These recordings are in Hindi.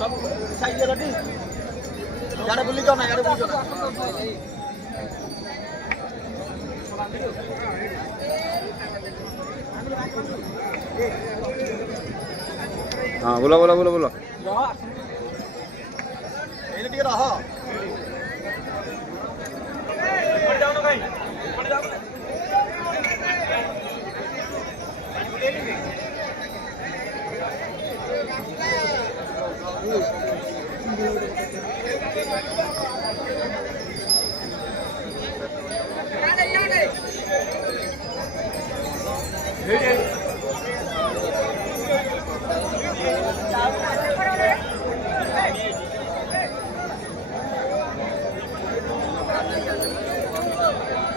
सब साइज रेडी यार बुली जाओ ना यार बुली जाओ हां बोलो बोलो बोलो बोलो ये टिके रह पड़ जाओ ना भाई पड़ जाओ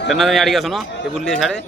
चन्ना याड़ी का सुनो ये बुल्ली साड़े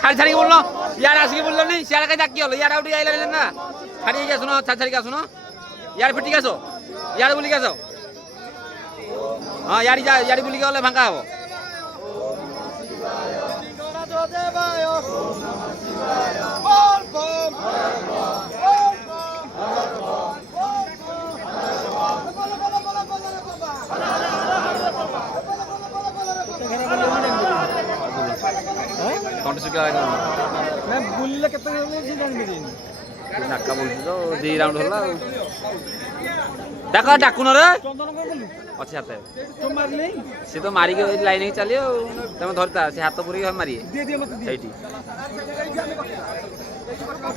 ছাড়ি ছাড়ি বললো ইয়ার আসি বললো নি সিয়ার কাছে কি হলো ইয়ার আউটি আইলেন না ছাড়ি গিয়ে শুনো ছাড়ি গিয়ে শুনো ইয়ার ফিটি গেছো ইয়ার বলি গেছো হ্যাঁ ইয়ারি বলি গেলে ভাঙা হবো कौन से क्या मैं बुल्ले कितने जान में दिन नाका बोलছি তো 2 রাউন্ড হলো দেখো ডাকুন রে চন্দন কই বললি আছে হাতে তো মারলি সে তো মারি কে লাইনে চালিও তুমি ধরতা সে হাত পুরি মারি দে দে মত দে এইটি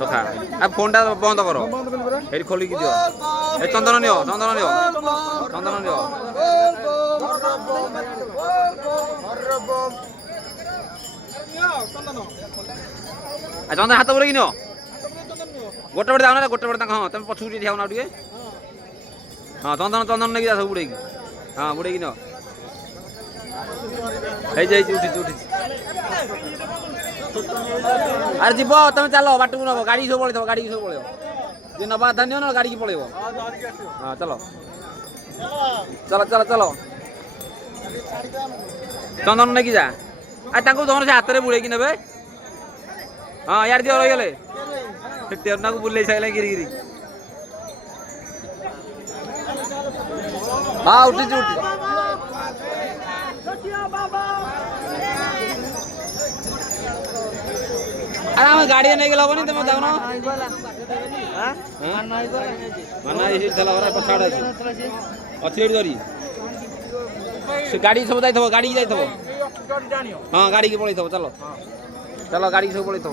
তো খা আর ফোনটা বন্ধ করো বন্ধ করলি বড় এই খোলি কি দিও এই চন্দন নিও চন্দন নিও आ चंदन हाथ पुरे किनो गोटे बड़े दाव ना गोटे बड़े हाँ तुम पछुटी ठियाओ ना टिके हाँ चंदन चंदन नहीं सब बुड़े हाँ बुड़े किनो उठी अरे जीव तुम चलो बाट को नब गाड़ी सब पड़े गाड़ी सब पड़े जे नवा धान्य ना गाड़ी की पड़े हाँ चलो चलो चलो चलो चंदन नहीं जा आ ताको तमर से हाथ रे बुड़े कि नेबे हां यार दियो रही गले तेरना को बुले साइले गिरी गिरी हां उठी अरे हम गाड़ी नहीं गेलो बनी तुम जाओ ना हां माना इसी चला बरा पछाड़ अछि अछि डरी से गाड़ी सब जाई थबो गाड़ी जाई थबो हाँ गाड़ी की पड़े थो चलो चलो गाड़ी की सब पड़े थो